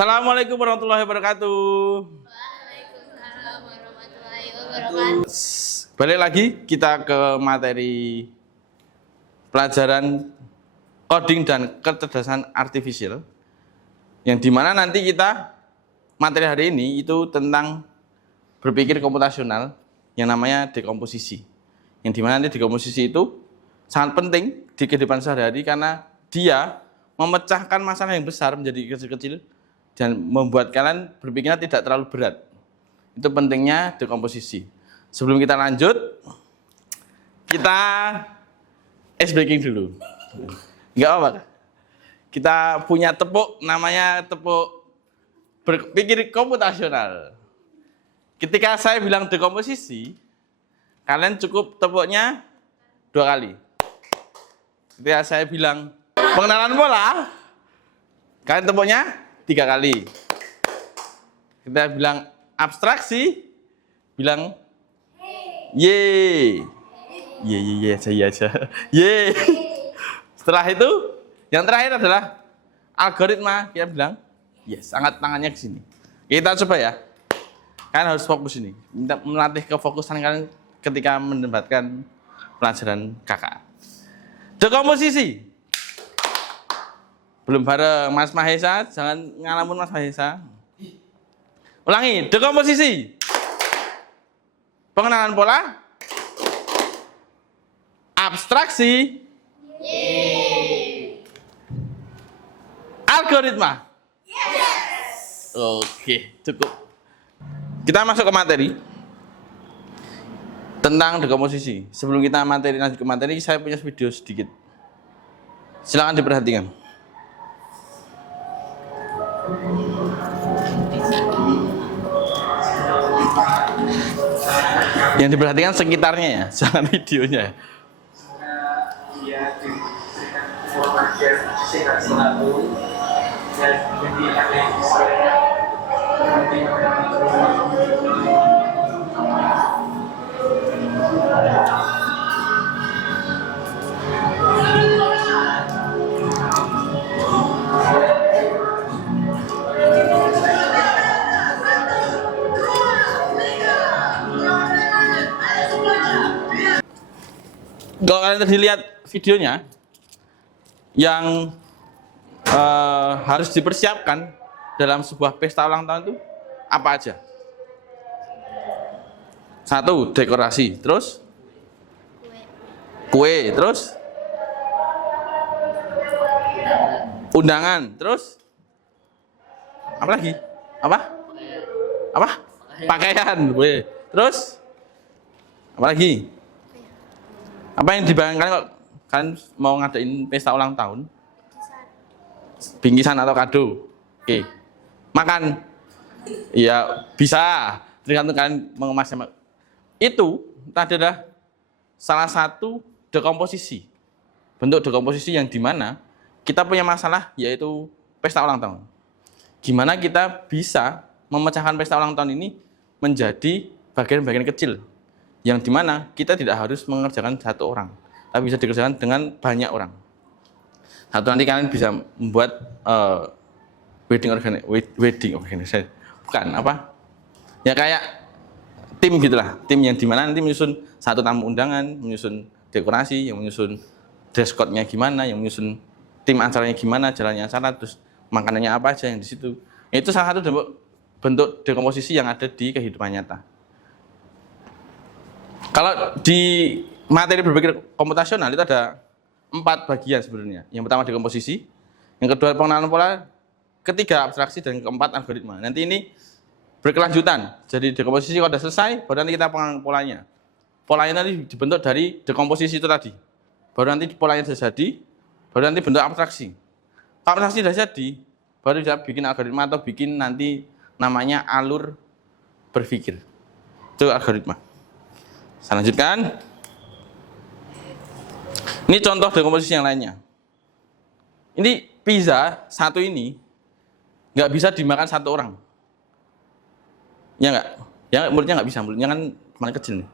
Assalamualaikum warahmatullahi wabarakatuh. Waalaikumsalam warahmatullahi wabarakatuh. Balik lagi kita ke materi pelajaran coding dan kecerdasan artifisial, yang dimana nanti kita materi hari ini itu tentang berpikir komputasional yang namanya dekomposisi. Yang dimana nanti dekomposisi itu sangat penting di kehidupan sehari-hari karena dia memecahkan masalah yang besar menjadi kecil-kecil dan membuat kalian berpikirnya tidak terlalu berat. Itu pentingnya dekomposisi. Sebelum kita lanjut, kita ice breaking dulu. Enggak apa-apa. Kita punya tepuk, namanya tepuk berpikir komputasional. Ketika saya bilang dekomposisi, kalian cukup tepuknya 2 kali. Ketika saya bilang pengenalan pola, kalian tepuknya 3 kali. Kita bilang abstraksi, bilang ye. Ye aja. Ye. Setelah itu, yang terakhir adalah algoritma. Kita bilang yes, angkat tangannya ke sini. Kita coba ya. Kalian harus fokus ini. Melatih kefokusan kalian ketika mendebatkan pelajaran kakak. Dekomposisi. Belum bareng Mas Mahesa, jangan ngalamun Mas Mahesa. Ulangi, dekomposisi. Pengenalan pola. Abstraksi. Algoritma. Yes. Oke, cukup. Kita masuk ke materi tentang dekomposisi. Sebelum kita lanjut ke materi, saya punya video sedikit. Silakan diperhatikan. Yang diperhatikan sekitarnya ya, jangan videonya. Kalau kalian tadi lihat videonya, yang harus dipersiapkan dalam sebuah pesta ulang tahun itu apa aja? 1, dekorasi, terus kue, terus undangan, terus apa lagi? Apa? Pakaian, kue, terus apa lagi? Apa yang dibayangkan kalau kalian mau ngadain pesta ulang tahun? Bingkisan atau kado? Oke. Makan? Iya, bisa. Tergantung kalian mengemasnya. Itu tadi adalah salah satu dekomposisi. Bentuk dekomposisi yang dimana kita punya masalah yaitu pesta ulang tahun. Gimana kita bisa memecahkan pesta ulang tahun ini menjadi bagian-bagian kecil, yang dimana kita tidak harus mengerjakan satu orang, tapi bisa dikerjakan dengan banyak orang. Atau nanti kalian bisa membuat wedding organization, bukan apa? Ya kayak tim gitulah, tim yang dimana nanti menyusun satu tamu undangan, menyusun dekorasi, yang menyusun dress code-nya gimana, yang menyusun tim acaranya gimana, jalannya acara, terus makanannya apa aja yang di situ. Itu salah satu bentuk dekomposisi yang ada di kehidupan nyata. Kalau di materi berpikir komputasional itu ada 4 bagian sebenarnya. Yang pertama dekomposisi, yang kedua pengenalan pola, ketiga abstraksi, dan keempat algoritma. Nanti ini berkelanjutan. Jadi dekomposisi kalau sudah selesai, baru nanti kita pengenalan polanya. Polanya nanti dibentuk dari dekomposisi itu tadi. Baru nanti polanya sudah jadi, baru nanti bentuk abstraksi. Kalau abstraksi sudah jadi, baru bisa bikin algoritma atau bikin nanti namanya alur berpikir. Itu algoritma. Saya lanjutkan. Ini contoh dekomposisi yang lainnya. Ini pizza satu ini nggak bisa dimakan satu orang. Ya nggak? Ya mulutnya nggak bisa, mulutnya kan cuma kecil nih.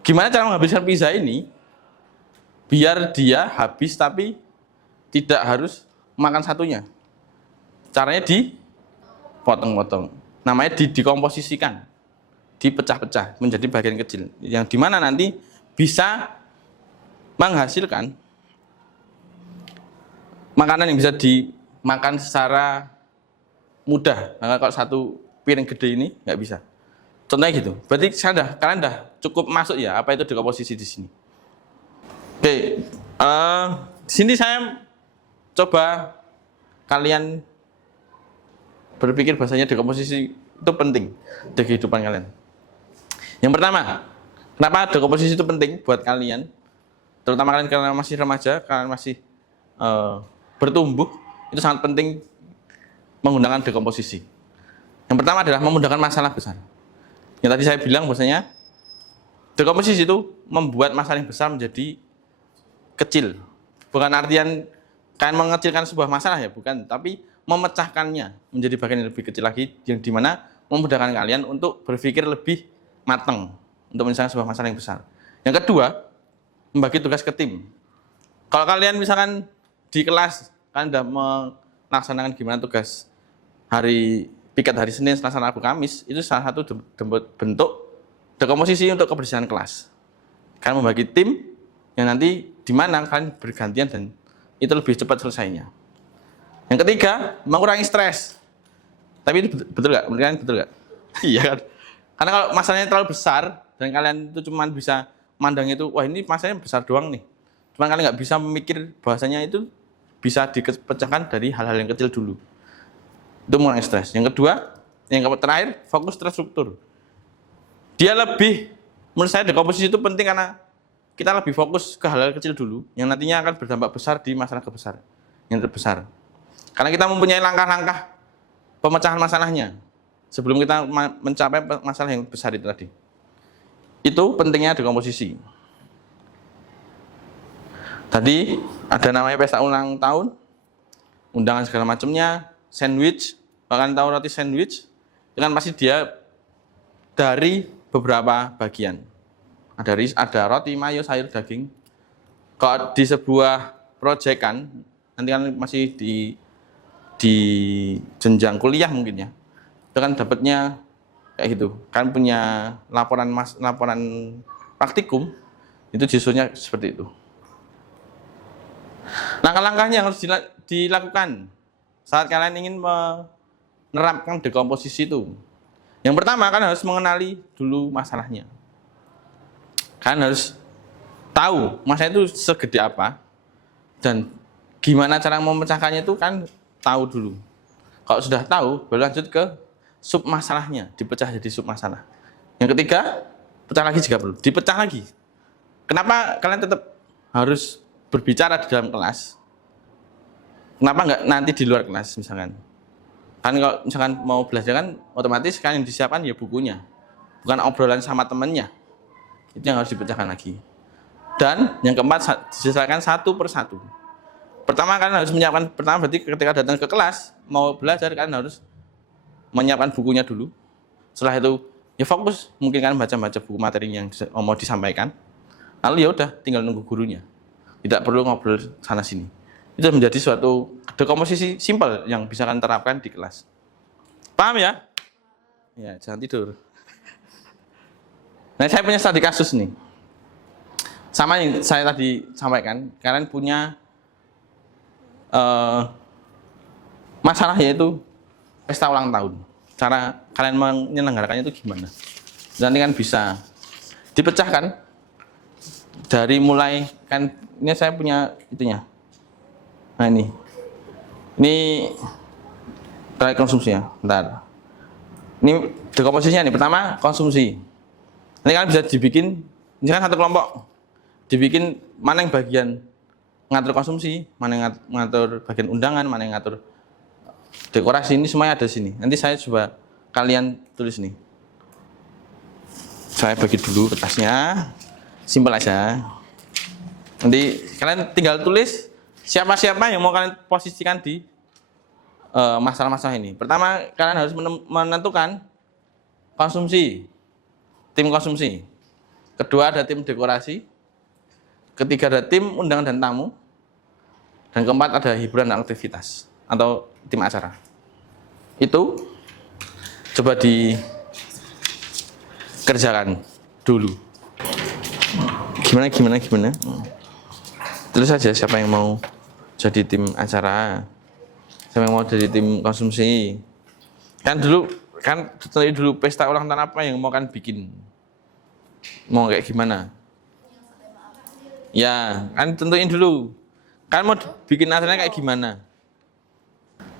Gimana cara menghabiskan pizza ini biar dia habis tapi tidak harus makan satunya? Caranya potong-potong. Namanya dikomposisikan, dipecah-pecah menjadi bagian kecil, yang dimana nanti bisa menghasilkan makanan yang bisa dimakan secara mudah. Nah, kalau satu piring gede ini nggak bisa. Contohnya gitu. Berarti kalian dah cukup masuk ya apa itu dekomposisi di sini. Oke, di sini saya coba kalian berpikir bahasanya dekomposisi itu penting di kehidupan kalian. Yang pertama, kenapa dekomposisi itu penting buat kalian? Terutama kalian karena masih remaja, kalian masih bertumbuh, itu sangat penting menggunakan dekomposisi. Yang pertama adalah memudahkan masalah besar. Yang tadi saya bilang bahwasanya dekomposisi itu membuat masalah yang besar menjadi kecil. Bukan artian kalian mengecilkan sebuah masalah ya, bukan, tapi memecahkannya menjadi bagian yang lebih kecil lagi, yang dimana memudahkan kalian untuk berpikir lebih matang untuk menyelesaikan sebuah masalah yang besar. Yang kedua, membagi tugas ke tim. Kalau kalian misalkan di kelas kalian sudah melaksanakan gimana tugas hari piket hari Senin, Selasa, Rabu, Kamis, itu salah satu bentuk dekomposisi untuk kebersihan kelas. Kalian membagi tim yang nanti di mana kalian bergantian dan itu lebih cepat selesainya. Yang ketiga, mengurangi stres. Tapi itu betul nggak? Menurut kalian betul nggak? Iya kan? Karena kalau masalahnya terlalu besar dan kalian itu cuma bisa mandang itu, wah ini masalahnya besar doang nih. Cuma kalian nggak bisa memikir bahwasanya itu bisa dipecahkan dari hal-hal yang kecil dulu. Itu mengurangi stres. Yang kedua, yang terakhir, fokus terstruktur. Dia lebih, menurut saya dekomposisi itu penting karena kita lebih fokus ke hal-hal kecil dulu, yang nantinya akan berdampak besar di masalah besar, yang terbesar. Karena kita mempunyai langkah-langkah pemecahan masalahnya sebelum kita mencapai masalah yang besar itu tadi. Itu pentingnya dekomposisi. Tadi ada namanya pesta ulang tahun, undangan segala macamnya, sandwich, bahkan tahu roti sandwich, itu kan pasti dia dari beberapa bagian. Ada roti, mayo, sayur, daging. Kalau di sebuah proyek kan, nanti kan masih di jenjang kuliah mungkin ya, itu kan dapatnya kayak gitu. Kan punya laporan praktikum, itu justrunya seperti itu. Langkah-langkahnya harus dilakukan saat kalian ingin menerapkan dekomposisi itu. Yang pertama, kalian harus mengenali dulu masalahnya. Kalian harus tahu masalah itu segede apa dan gimana cara memecahkannya itu kan tahu dulu. Kalau sudah tahu, baru lanjut ke sub masalahnya, dipecah jadi sub masalah. Yang ketiga, pecah lagi jika perlu, dipecah lagi. Kenapa kalian tetap harus berbicara di dalam kelas? Kenapa nggak nanti di luar kelas misalkan? Kan kalau misalkan mau belajar kan otomatis kan yang disiapkan ya bukunya, bukan obrolan sama temennya. Itu yang harus dipecahkan lagi. Dan yang keempat, diselesaikan satu persatu. Pertama kalian harus menyiapkan, berarti ketika datang ke kelas mau belajar kalian harus menyiapkan bukunya dulu. Setelah itu ya fokus, mungkin kalian baca buku materi yang mau disampaikan. Lalu ya udah tinggal nunggu gurunya. Tidak perlu ngobrol sana sini. Itu menjadi suatu dekomposisi simpel yang bisa kalian terapkan di kelas. Paham ya? Ya, jangan tidur. Nah, saya punya studi kasus nih. Sama yang saya tadi sampaikan, kalian punya masalah yaitu pesta ulang tahun. Cara kalian menyelenggarakannya itu gimana? Nanti kan bisa dipecahkan dari mulai, kan ini saya punya itunya. Nah ini terkait konsumsi ya. Bentar. Ini dekomposisinya nih. Pertama konsumsi. Nanti kalian bisa dibikin, misalkan satu kelompok, dibikin mana yang bagian ngatur konsumsi, mana yang ngatur bagian undangan, mana yang ngatur dekorasi, ini semuanya ada di sini. Nanti saya coba kalian tulis nih. Saya bagi dulu kertasnya, simpel aja. Nanti kalian tinggal tulis siapa-siapa yang mau kalian posisikan di masalah-masalah ini. Pertama, kalian harus menentukan konsumsi, tim konsumsi. Kedua ada tim dekorasi. Ketiga ada tim undangan dan tamu. Dan keempat ada hiburan dan aktivitas atau tim acara. Itu Coba dikerjakan dulu. Gimana? Terus saja siapa yang mau jadi tim acara, siapa yang mau jadi tim konsumsi. Kan tentuin dulu pesta ulang tahun apa yang mau kan bikin. Mau kayak gimana? Ya, kan tentuin dulu. Kan mau bikin acaranya kayak gimana?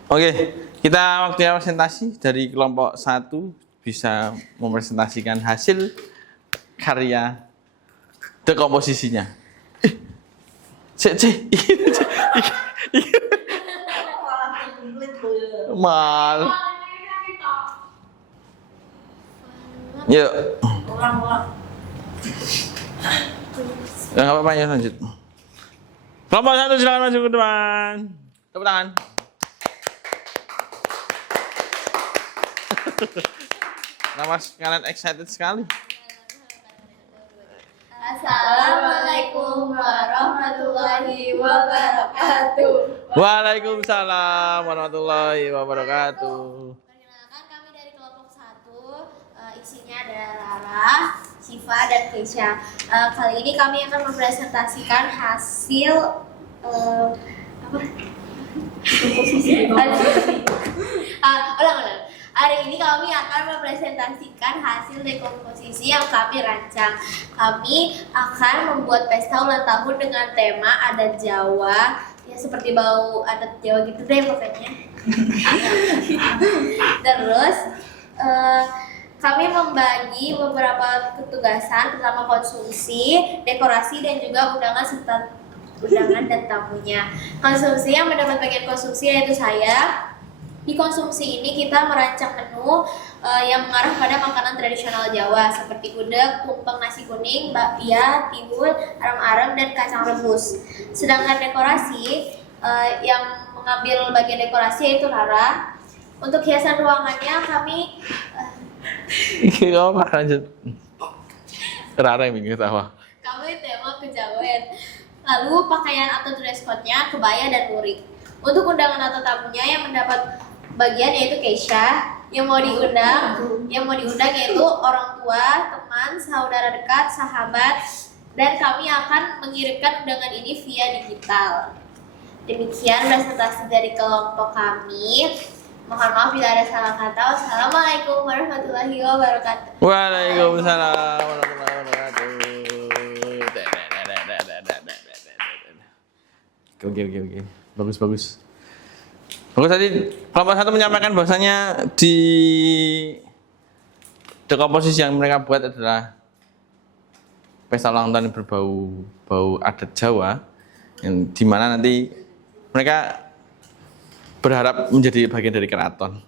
Oke, kita waktunya presentasi dari kelompok 1 bisa mempresentasikan hasil karya dekomposisinya. Mal. Yuk. Ya nggak apa-apa ya lanjut. Kelompok 1 silakan maju ke depan. Tepuk tangan. Nama kalian excited sekali. Assalamualaikum warahmatullahi wabarakatuh. Waalaikumsalam warahmatullahi wabarakatuh. Perkenalkan kami dari kelompok 1, isinya ada Rara, Siva, dan Keisha. Kali ini kami akan mempresentasikan hasil ulang. Hari ini kami akan mempresentasikan hasil dekomposisi yang kami rancang. Kami akan membuat pesta ulang tahun dengan tema adat Jawa, ya seperti bau adat Jawa gitu deh pokoknya. Terus kami membagi beberapa ketugasan pertama konsumsi, dekorasi, dan juga undangan dan tamunya. Konsumsi yang mendapat bagian konsumsi yaitu saya. Di konsumsi ini kita merancang menu yang mengarah pada makanan tradisional Jawa seperti gudeg, tumpeng nasi kuning, bakpia, tiwul, arem-arem, dan kacang rebus. Sedangkan dekorasi yang mengambil bagian dekorasi yaitu Rara. Untuk hiasan ruangannya kami Apa lanjut? Rara yang bikin ketawa. kami tema kejawen. Lalu pakaian atau dress code-nya kebaya dan lurik. Untuk undangan atau tamunya yang mendapat bagian yaitu Keisha, yang mau diundang yaitu orang tua, teman, saudara dekat, sahabat, dan kami akan mengirimkan undangan ini via digital. Demikian presentasi dari kelompok kami. Mohon maaf bila ada salah kata. Wassalamualaikum warahmatullahi wabarakatuh. Waalaikumsalam warahmatullahi wabarakatuh. Oke. Bagus. Bagus tadi kelompok 1 menyampaikan bahwasanya di dekomposisi yang mereka buat adalah pesta ulang tahun yang berbau adat Jawa, yang dimana nanti mereka berharap menjadi bagian dari keraton.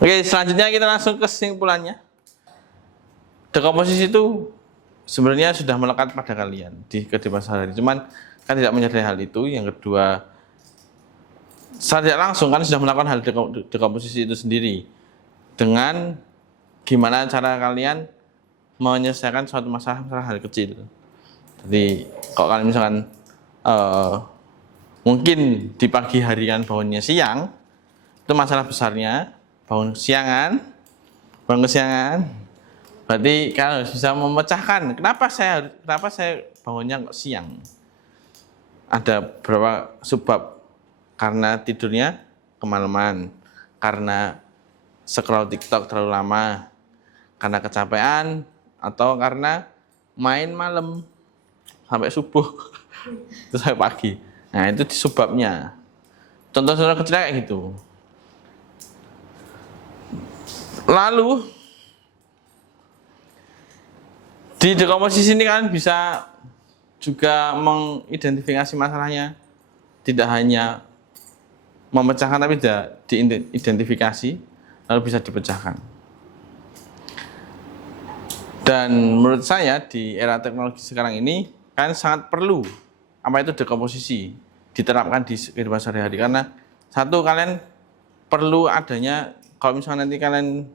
Oke, selanjutnya kita langsung ke kesimpulannya. Dekomposisi itu sebenarnya sudah melekat pada kalian di kehidupan sehari-hari, cuman kan tidak menyadari hal itu. Yang kedua, secara tidak langsung kan sudah melakukan hal dekomposisi itu sendiri dengan gimana cara kalian menyelesaikan suatu masalah hal kecil. Jadi kalau kalian misalkan mungkin di pagi hari kan bangunnya siang, itu masalah besarnya bangun kesiangan, berarti kalian harus bisa memecahkan kenapa saya bangunnya kok siang. Ada beberapa sebab, karena tidurnya kemalaman, karena scroll TikTok terlalu lama, karena kecapean, atau karena main malam sampai subuh terus sampai pagi. Nah, itu sebabnya. Contoh-contoh kecil kayak gitu. Lalu di dekomposisi ini kalian bisa juga mengidentifikasi masalahnya, tidak hanya memecahkan tapi tidak diidentifikasi lalu bisa dipecahkan. Dan menurut saya di era teknologi sekarang ini kalian sangat perlu apa itu dekomposisi diterapkan di kehidupan sehari-hari, karena satu, kalian perlu adanya, kalau misalnya nanti kalian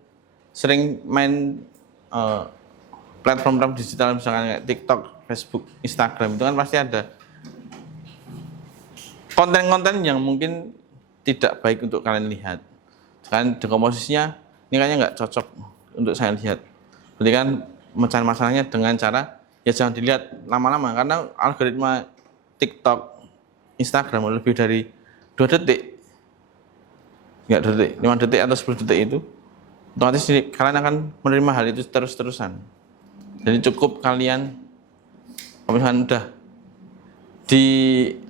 sering main platform digital misalkan kayak TikTok, Facebook, Instagram, itu kan pasti ada konten-konten yang mungkin tidak baik untuk kalian lihat. Sekarang dekomposisinya ini kayaknya nggak cocok untuk saya lihat. Berarti kan mencari masalahnya dengan cara ya jangan dilihat lama-lama karena algoritma TikTok, Instagram lebih dari 2 detik, nggak 2 detik, 5 detik atau 10 detik itu, otomatis kalian akan menerima hal itu terus-terusan. Jadi cukup kalian, kalau misalkan udah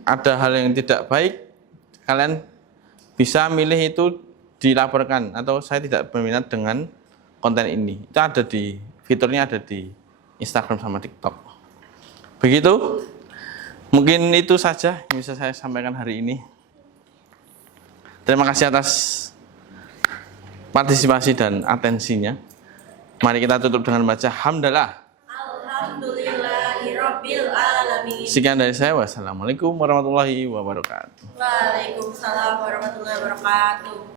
ada hal yang tidak baik, kalian bisa milih itu dilaporkan atau saya tidak berminat dengan konten ini. Itu ada di fiturnya ada di Instagram sama TikTok. Begitu. Mungkin itu saja yang bisa saya sampaikan hari ini. Terima kasih atas partisipasi dan atensinya. Mari kita tutup dengan baca hamdalah. Alhamdulillahirabbil alamin. Sekian dari saya. Wassalamualaikum warahmatullahi wabarakatuh. Waalaikumsalam warahmatullahi wabarakatuh.